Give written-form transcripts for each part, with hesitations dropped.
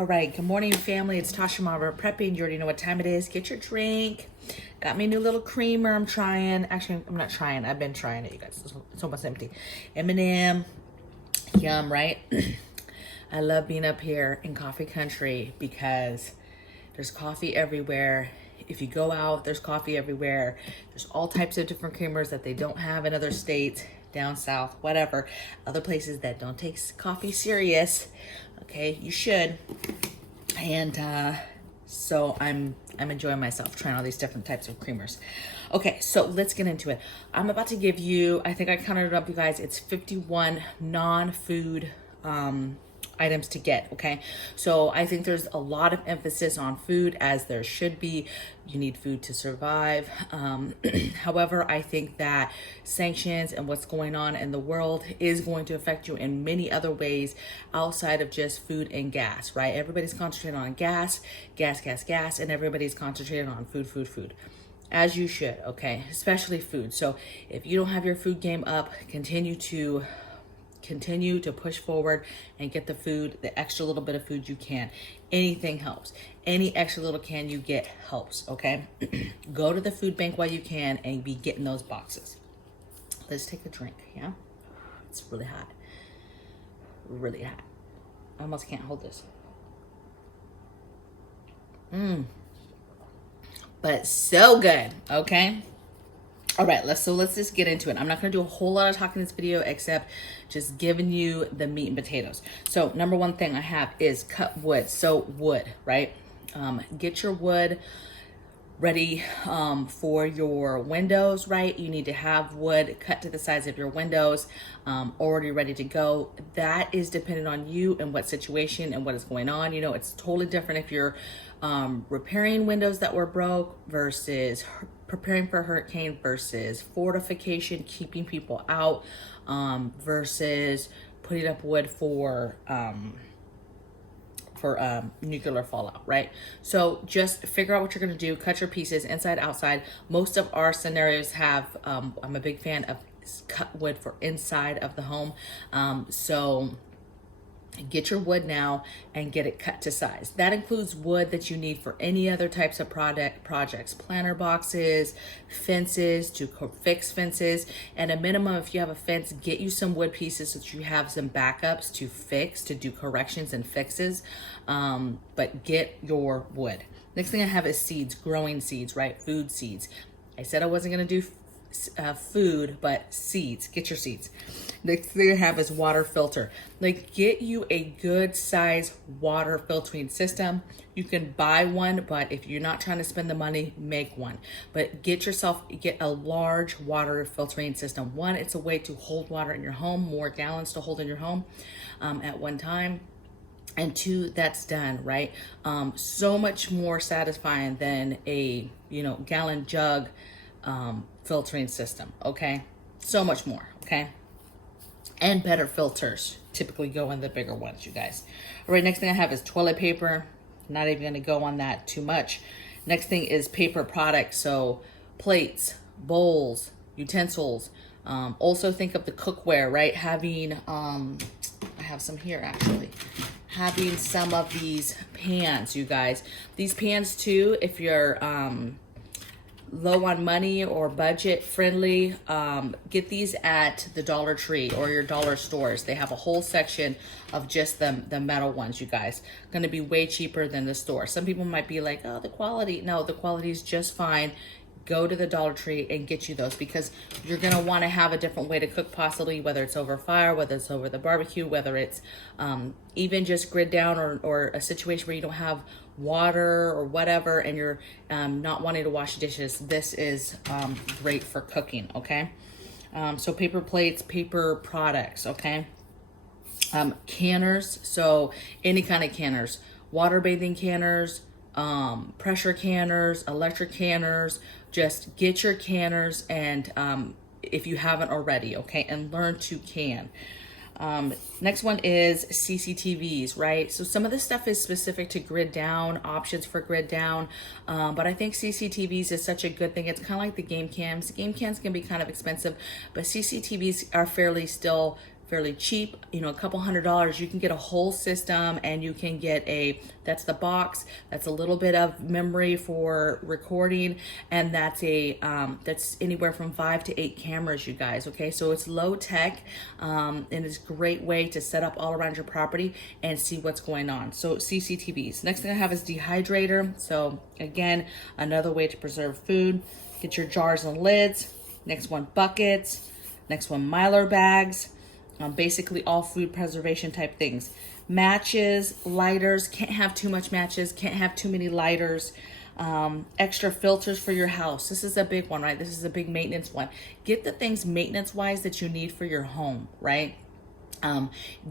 All right, good morning, family. It's Tasha Mara prepping. You already know what time it is. Get your drink. Got me a new little creamer I'm trying. Actually, I'm not trying. I've been trying it, you guys. It's almost empty. M&M. Yum, right? I love being up here in coffee country because there's coffee everywhere. If you go out, there's coffee everywhere. There's all types of different creamers that they don't have in other states, down south, whatever. Other places that don't take coffee serious. Okay, you should. And so I'm enjoying myself trying all these different types of creamers. Okay, so let's get into it. I'm about to give you, I think I counted it up, you guys, it's 51 non-food items to get, okay? So I think there's a lot of emphasis on food, as there should be. You need food to survive. However, I think that sanctions and what's going on in the world is going to affect you in many other ways outside of just food and gas, right? Everybody's concentrating on gas, and everybody's concentrating on food. As you should, okay? Especially food. So if you don't have your food game up, continue to push forward and get the food, the extra little bit of food you can. Anything helps. Any extra little can you get helps, okay? Go to the food bank while you can and be getting those boxes. Let's take a drink, yeah? It's really hot. Really hot. I almost can't hold this. But so good, okay? All right, let's just get into it. I'm not gonna do a whole lot of talking in this video except just giving you the meat and potatoes. So number one thing I have is cut wood. So wood, right? Get your wood ready for your windows, right? You need to have wood cut to the size of your windows, already ready to go. That is dependent on you and what situation and what is going on. You know, it's totally different if you're repairing windows that were broke versus preparing for a hurricane versus fortification, keeping people out, versus putting up wood for nuclear fallout, right? So just figure out what you're gonna do, cut your pieces inside, outside. Most of our scenarios have, I'm a big fan of cut wood for inside of the home. So get your wood now and get it cut to size. That includes wood that you need for any other types of projects, planter boxes, fences, to fix fences. And a minimum, if you have a fence, get you some wood pieces so that you have some backups to fix, to do corrections and fixes. But get your wood. Next thing I have is seeds, growing seeds, right? Food seeds. I said I wasn't gonna do food, but seeds. Get your seeds. Next thing I have is water filter. Like, get you a good size water filtering system. You can buy one, but if you're not trying to spend the money, make one. But get a large water filtering system. One, it's a way to hold water in your home, more gallons to hold in your home at one time. And two, that's done, right? So much more satisfying than a gallon jug filtering system, okay? So much more, okay? And better filters typically go in the bigger ones, you guys. All right, next thing I have is toilet paper. Not even gonna go on that too much. Next thing is paper products, so plates, bowls, utensils. Also think of the cookware, right? Having, I have some here actually. Having some of these pans, you guys. These pans too, if you're low on money or budget friendly, get these at the Dollar Tree or your dollar stores. They have a whole section of just the metal ones, you guys. Going to be way cheaper than the store. Some people might be like, oh, the quality. No, the quality is just fine. Go to the Dollar Tree and get you those, because you're going to want to have a different way to cook, possibly, whether it's over fire, whether it's over the barbecue, whether it's even just grid down or a situation where you don't have water or whatever and you're not wanting to wash dishes. This is great for cooking, okay? So paper plates, paper products, okay? Canners, so any kind of canners, water bathing canners, pressure canners, electric canners. Just get your canners, and if you haven't already, okay, and learn to can. Next one is CCTVs, right? So some of this stuff is specific to grid down, options for grid down, but I think CCTVs is such a good thing. It's kind of like the game cams. Game cams can be kind of expensive, but CCTVs are fairly cheap, you know, a couple $100s. You can get a whole system, and you can get that's the box, that's a little bit of memory for recording, and that's that's anywhere from 5 to 8 cameras, you guys. Okay, so it's low tech, and it's a great way to set up all around your property and see what's going on. So CCTVs. Next thing I have is dehydrator. So again, another way to preserve food. Get your jars and lids. Next one, buckets. Next one, Mylar bags. Basically all food preservation type things. Matches, lighters. Can't have too much matches. Can't have too many lighters. Extra filters for your house. This is a big one, right? This is a big maintenance one. Get the things maintenance wise that you need for your home, right?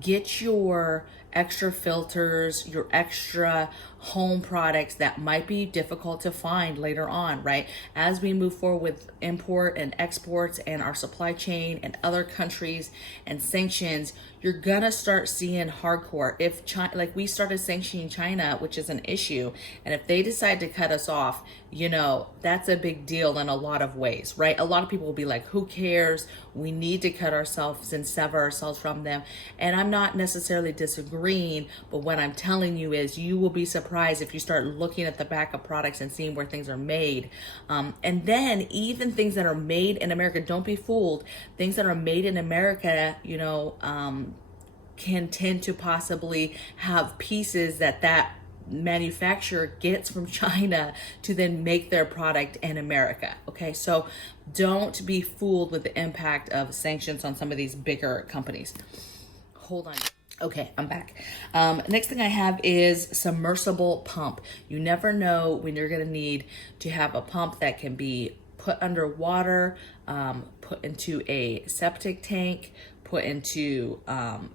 Get your extra filters, your extra home products that might be difficult to find later on, right? As we move forward with import and exports and our supply chain and other countries and sanctions, you're gonna start seeing hardcore. If China, like we started sanctioning China, which is an issue, and if they decide to cut us off, you know, that's a big deal in a lot of ways, right? A lot of people will be like, who cares? We need to cut ourselves and sever ourselves from them. And I'm not necessarily disagreeing, but what I'm telling you is you will be surprised if you start looking at the back of products and seeing where things are made. And then even things that are made in America, don't be fooled. Things that are made in America, you know, can tend to possibly have pieces that manufacturer gets from China to then make their product in America. Okay, so don't be fooled with the impact of sanctions on some of these bigger companies. Hold on. Okay, I'm back. Next thing I have is submersible pump. You never know when you're gonna need to have a pump that can be put underwater, put into a septic tank, put into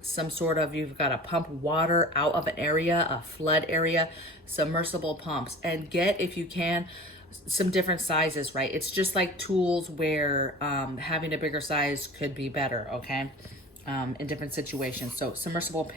some sort of, you've got to pump water out of an area, a flood area, submersible pumps. And get, if you can, some different sizes, right? It's just like tools where having a bigger size could be better, okay? In different situations. So submersible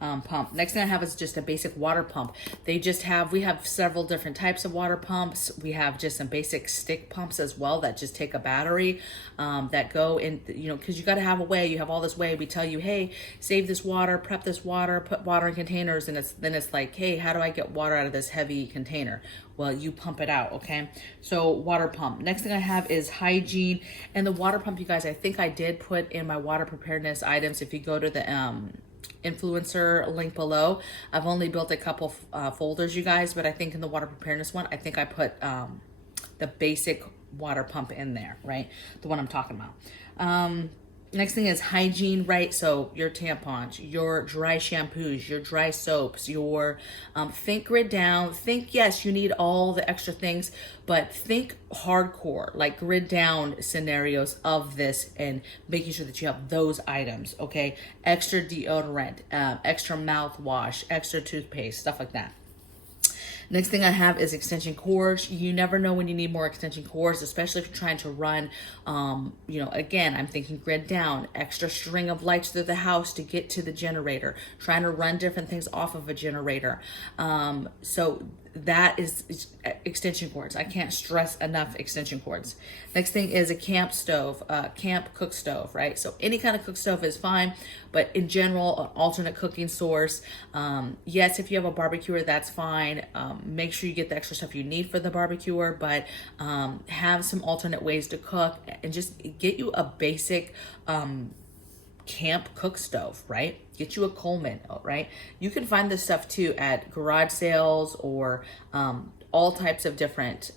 pump. Next thing I have is just a basic water pump. We have several different types of water pumps. We have just some basic stick pumps as well that just take a battery that go in, you know, because you got to have a way. You have all this way. We tell you, hey, save this water, prep this water, put water in containers, and then it's like, hey, how do I get water out of this heavy container? Well, you pump it out, okay? So water pump. Next thing I have is hygiene. And the water pump, you guys, I think I did put in my water preparedness items. If you go to the influencer link below, I've only built a couple folders, you guys, but I think in the water preparedness one, I think I put the basic water pump in there, right? The one I'm talking about. Next thing is hygiene, right? So your tampons, your dry shampoos, your dry soaps, your think grid down. Think, yes, you need all the extra things, but think hardcore, like grid down scenarios of this and making sure that you have those items, okay? Extra deodorant, extra mouthwash, extra toothpaste, stuff like that. Next thing I have is extension cords. You never know when you need more extension cords, especially if you're trying to run, you know, again, I'm thinking grid down, extra string of lights through the house to get to the generator, trying to run different things off of a generator. So that is extension cords. I can't stress enough extension cords. Next thing is a camp stove, camp cook stove, right? So any kind of cook stove is fine, but in general, an alternate cooking source. Yes, if you have a barbecuer, that's fine. Make sure you get the extra stuff you need for the barbecuer, but have some alternate ways to cook and just get you a basic camp cook stove, right? Get you a Coleman, right? You can find this stuff too at garage sales or all types of different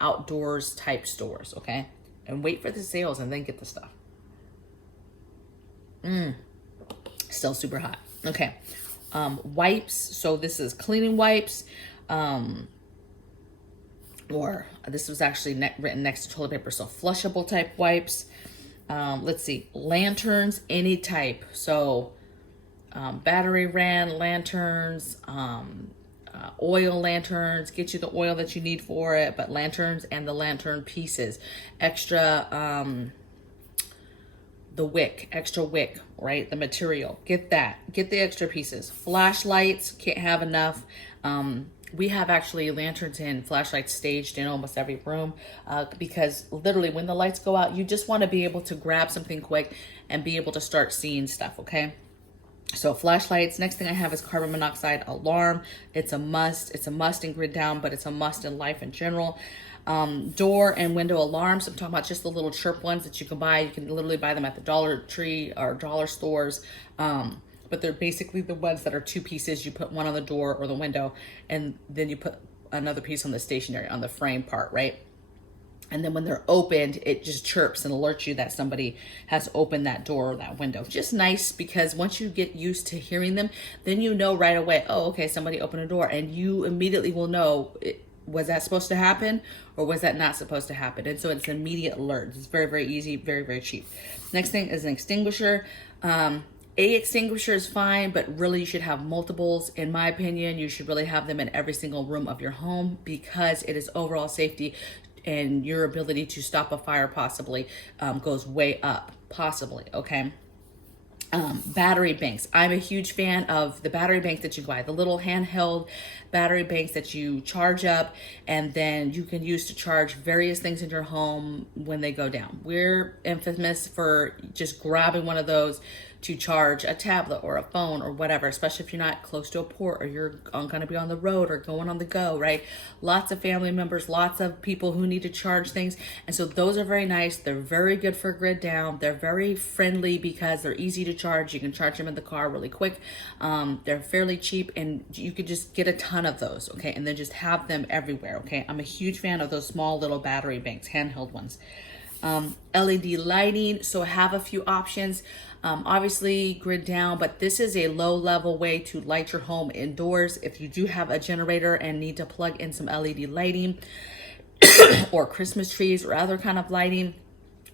outdoors type stores, okay? And wait for the sales and then get the stuff. Still super hot. Okay. Wipes. So this is cleaning wipes. Or this was actually written next to toilet paper. So flushable type wipes. Let's see, lanterns, any type. So battery ran lanterns, oil lanterns, get you the oil that you need for it, but lanterns and the lantern pieces. Extra, the wick, extra wick, right? The material, get that. Get the extra pieces. Flashlights, can't have enough. We have actually lanterns and flashlights staged in almost every room because literally when the lights go out, you just want to be able to grab something quick and be able to start seeing stuff, okay? So flashlights. Next thing I have is carbon monoxide alarm. It's a must. It's a must in grid down, but it's a must in life in general. Door and window alarms. I'm talking about just the little chirp ones that you can buy. You can literally buy them at the Dollar Tree or dollar stores. But they're basically the ones that are two pieces. You put one on the door or the window, and then you put another piece on the stationary, on the frame part, right? And then when they're opened, it just chirps and alerts you that somebody has opened that door or that window. Just nice, because once you get used to hearing them, then you know right away, oh, okay, somebody opened a door. And you immediately will know, was that supposed to happen or was that not supposed to happen? And so it's an immediate alert. It's very, very easy, very, very cheap. Next thing is an extinguisher. A extinguisher is fine, but really you should have multiples. In my opinion, you should really have them in every single room of your home because it is overall safety, and your ability to stop a fire possibly goes way up, possibly, okay? Battery banks. I'm a huge fan of the battery banks that you buy, the little handheld battery banks that you charge up and then you can use to charge various things in your home when they go down. We're infamous for just grabbing one of those to charge a tablet or a phone or whatever, especially if you're not close to a port or you're going to be on the road or going on the go, right? Lots of family members, lots of people who need to charge things. And so those are very nice. They're very good for grid down. They're very friendly because they're easy to charge. You can charge them in the car really quick. They're fairly cheap and you could just get a ton of those, okay? And then just have them everywhere, okay? I'm a huge fan of those small little battery banks, handheld ones. LED lighting, so I have a few options. Obviously grid down, but this is a low level way to light your home indoors. If you do have a generator and need to plug in some LED lighting or Christmas trees or other kind of lighting,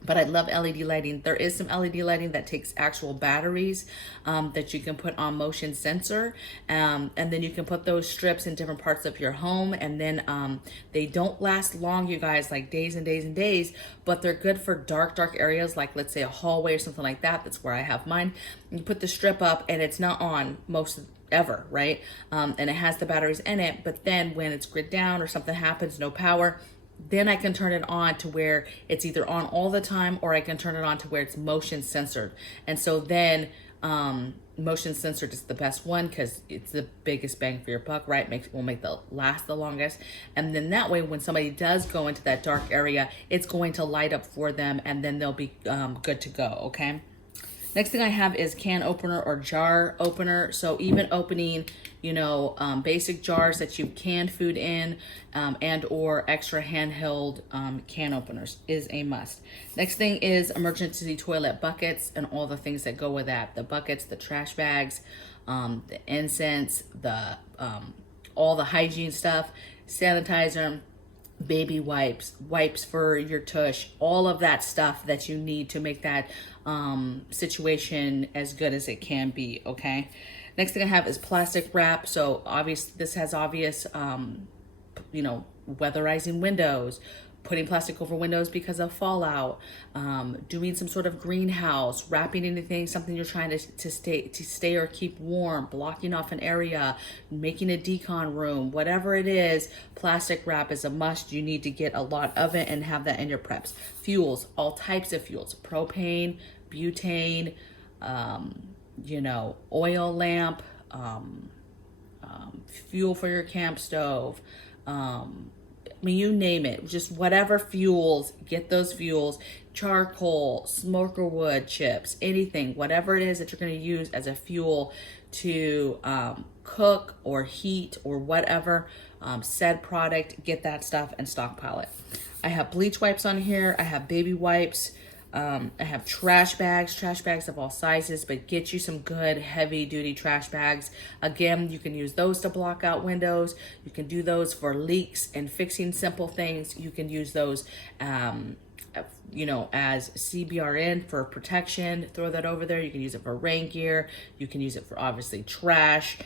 but I love LED lighting. There is some LED lighting that takes actual batteries that you can put on motion sensor. And then you can put those strips in different parts of your home. And then they don't last long, you guys, like days and days and days, but they're good for dark areas, like let's say a hallway or something like that. That's where I have mine. You put the strip up and it's not on most ever, right? And it has the batteries in it, but then when it's grid down or something happens, no power, then I can turn it on to where it's either on all the time or I can turn it on to where it's motion censored. And so then motion censored is the best one because it's the biggest bang for your buck, right? Will make the last the longest. And then that way, when somebody does go into that dark area, it's going to light up for them and then they'll be good to go, okay? Next thing I have is can opener or jar opener. So even opening, basic jars that you can food in and or extra handheld can openers is a must. Next thing is emergency toilet buckets and all the things that go with that. The buckets, the trash bags, the incense, the all the hygiene stuff, sanitizer, baby wipes, wipes for your tush, all of that stuff that you need to make that situation as good as it can be, okay? Next thing I have is plastic wrap. So this has obvious, weatherizing windows, putting plastic over windows because of fallout, doing some sort of greenhouse, wrapping anything, something you're trying to stay or keep warm, blocking off an area, making a decon room, whatever it is, plastic wrap is a must. You need to get a lot of it and have that in your preps. Fuels, all types of fuels, propane, butane, oil lamp, fuel for your camp stove, you name it, just whatever fuels, get those fuels, charcoal, smoker wood chips, anything, whatever it is that you're going to use as a fuel to cook or heat or whatever said product, get that stuff and stockpile it. I have bleach wipes on here. I have baby wipes. I have trash bags of all sizes, but get you some good heavy duty trash bags. Again, you can use those to block out windows. You can do those for leaks and fixing simple things. You can use those, as CBRN for protection, throw that over there. You can use it for rain gear. You can use it for obviously trash,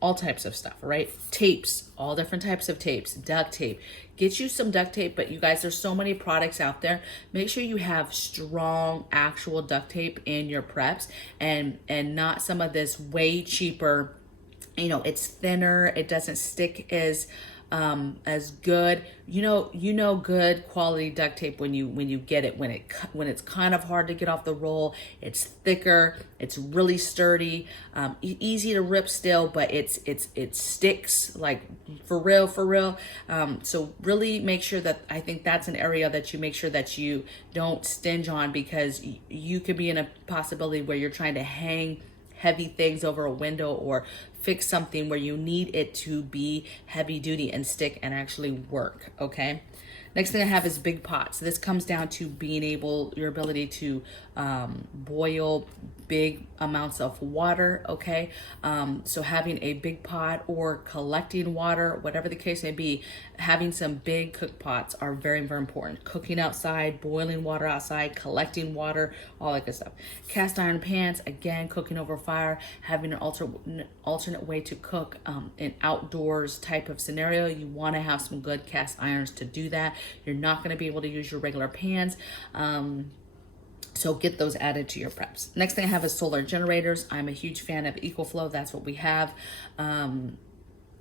all types of stuff, right? Tapes, all different types of tapes, duct tape. Get you some duct tape, but you guys, there's so many products out there. Make sure you have strong actual duct tape in your preps and not some of this way cheaper You know, it's thinner, it doesn't stick as good. You know good quality duct tape when you get it, when it's kind of hard to get off the roll. It's thicker, it's really sturdy, easy to rip still, but it sticks like for real. So really make sure that, I think that's an area that you make sure that you don't stinge on, because you could be in a possibility where you're trying to hang heavy things over a window or fix something where you need it to be heavy duty and stick and actually work. Okay. Next thing I have is big pots. This comes down to your ability to boil big amounts of water, okay? So having a big pot or collecting water, whatever the case may be, having some big cook pots are very, very important. Cooking outside, boiling water outside, collecting water, all that good stuff. Cast iron pans, again, cooking over fire, having an alternate way to cook in outdoors type of scenario. You want to have some good cast irons to do that. You're not going to be able to use your regular pans. So get those added to your preps. Next thing I have is solar generators. I'm a huge fan of EcoFlow. That's what we have.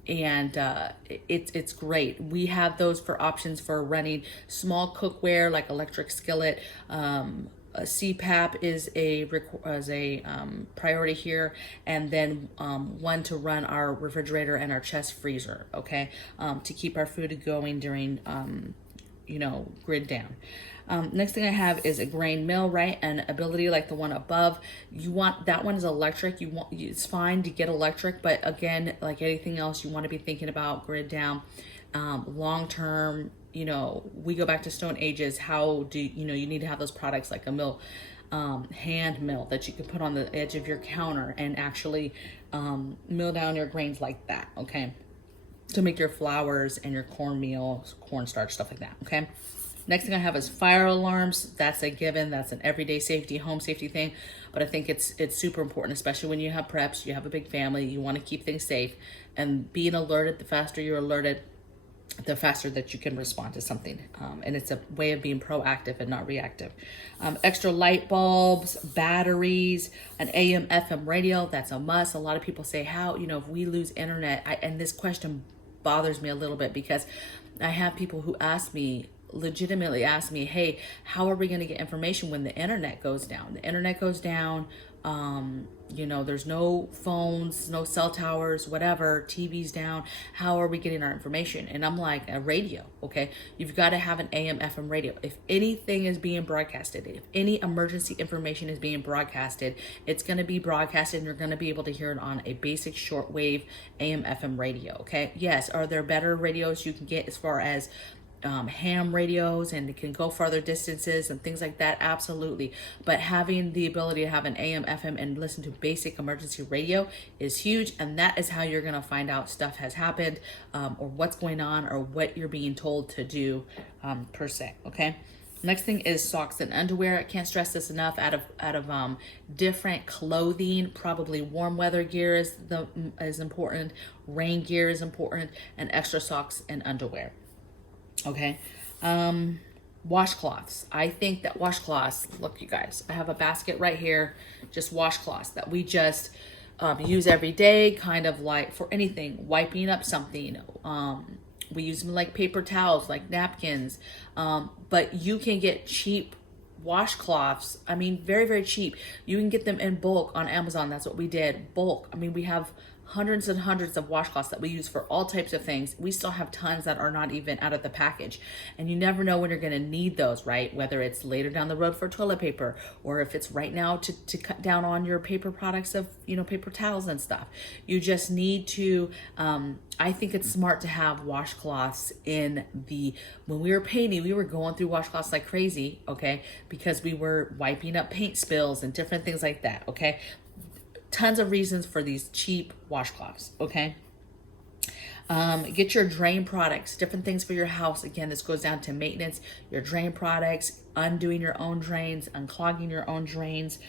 It's great. We have those for options for running small cookware like electric skillet. A CPAP is a priority here, and then one to run our refrigerator and our chest freezer, okay, to keep our food going during grid down. Next thing I have is a grain mill, right? And ability like the one above. You want, that one is electric. It's fine to get electric, but again, like anything else, you want to be thinking about grid down. Long term, we go back to Stone Ages. How do you need to have those products like a mill, hand mill that you can put on the edge of your counter and actually mill down your grains like that, okay? To make your flours and your cornmeal, cornstarch, stuff like that, okay? Next thing I have is fire alarms. That's a given. That's an everyday safety, home safety thing. But I think it's super important, especially when you have preps, you have a big family, you want to keep things safe. And being alerted, the faster you're alerted, the faster that you can respond to something. And it's a way of being proactive and not reactive. Extra light bulbs, batteries, an AM, FM radio, that's a must. A lot of people say, how, if we lose internet, and this question bothers me a little bit, because I have people who legitimately ask me, hey, how are we going to get information when the internet goes down? The internet goes down, there's no phones, no cell towers, whatever, TV's down. How are we getting our information? And I'm like, a radio, okay? You've got to have an AM, FM radio. If anything is being broadcasted, if any emergency information is being broadcasted, it's going to be broadcasted and you're going to be able to hear it on a basic shortwave AM, FM radio, okay? Yes, are there better radios you can get as far as ham radios, and it can go farther distances and things like that? Absolutely. But having the ability to have an AM, FM and listen to basic emergency radio is huge. And that is how you're going to find out stuff has happened, or what's going on, or what you're being told to do, per se. Okay. Next thing is socks and underwear. I can't stress this enough. Out of different clothing, probably warm weather gear is important. Rain gear is important, and extra socks and underwear. Okay. Washcloths. I think that washcloths, look, you guys, I have a basket right here, just washcloths that we just use every day, kind of like for anything, wiping up something. We use them like paper towels, like napkins. But you can get cheap washcloths. I mean, very, very cheap. You can get them in bulk on Amazon. That's what we did. Bulk. I mean, we have hundreds and hundreds of washcloths that we use for all types of things. We still have tons that are not even out of the package. And you never know when you're going to need those, right? Whether it's later down the road for toilet paper, or if it's right now to cut down on your paper products of, paper towels and stuff. You just need to, I think it's smart to have washcloths when we were painting, we were going through washcloths like crazy, okay? Because we were wiping up paint spills and different things like that, okay? Tons of reasons for these cheap washcloths, okay? Get your drain products, different things for your house. Again, this goes down to maintenance, your drain products, undoing your own drains, unclogging your own drains,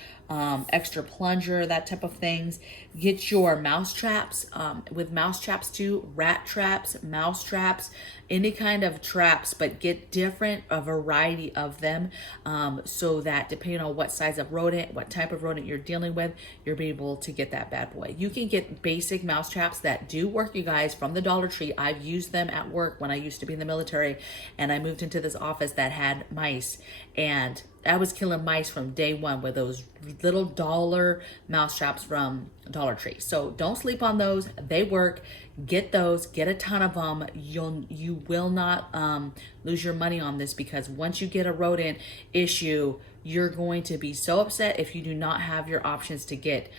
extra plunger, that type of things. Get your mouse traps, with mouse traps too, rat traps, mouse traps, any kind of traps, but get a variety of them, so that depending on what size of rodent, what type of rodent you're dealing with, you'll be able to get that bad boy. You can get basic mouse traps that do work, you guys, from the Dollar Tree. I've used them at work when I used to be in the military, and I moved into this office that had mice, and I was killing mice from day one with those little dollar mouse traps from Dollar Tree. So don't sleep on those. They work. Get those. Get a ton of them. You will not lose your money on this, because once you get a rodent issue, you're going to be so upset if you do not have your options to get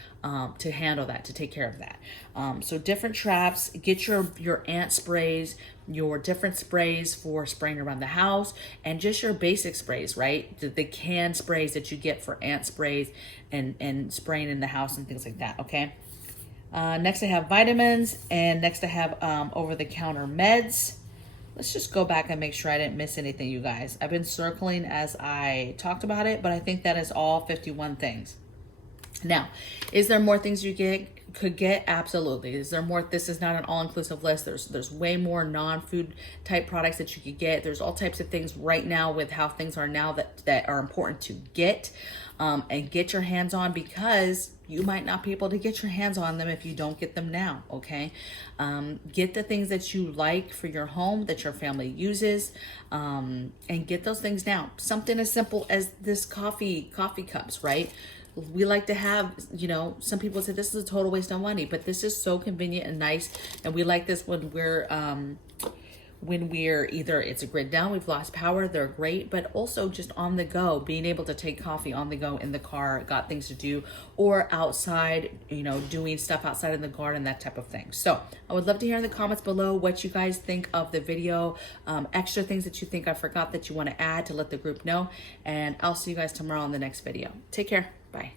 to handle that, to take care of that. So different traps. Get your ant sprays, your different sprays for spraying around the house, and just your basic sprays, right? The canned sprays that you get for ant sprays and spraying in the house and things like that, okay? Next I have vitamins, and next I have over-the-counter meds. Let's just go back and make sure I didn't miss anything, you guys. I've been circling as I talked about it, but I think that is all 51 things. Now, is there more things you could get? Absolutely. Is there more? This is not an all-inclusive list. There's way more non-food type products that you could get. There's all types of things right now with how things are now that are important to get and get your hands on, because you might not be able to get your hands on them if you don't get them now, okay? Get the things that you like for your home, that your family uses, and get those things now. Something as simple as this coffee cups, right? We like to have, some people say this is a total waste of money, but this is so convenient and nice. And we like this when we're either it's a grid down, we've lost power, they're great, but also just on the go, being able to take coffee on the go in the car, got things to do, or outside, doing stuff outside in the garden, that type of thing. So I would love to hear in the comments below what you guys think of the video, extra things that you think I forgot that you want to add to let the group know. And I'll see you guys tomorrow in the next video. Take care. Bye.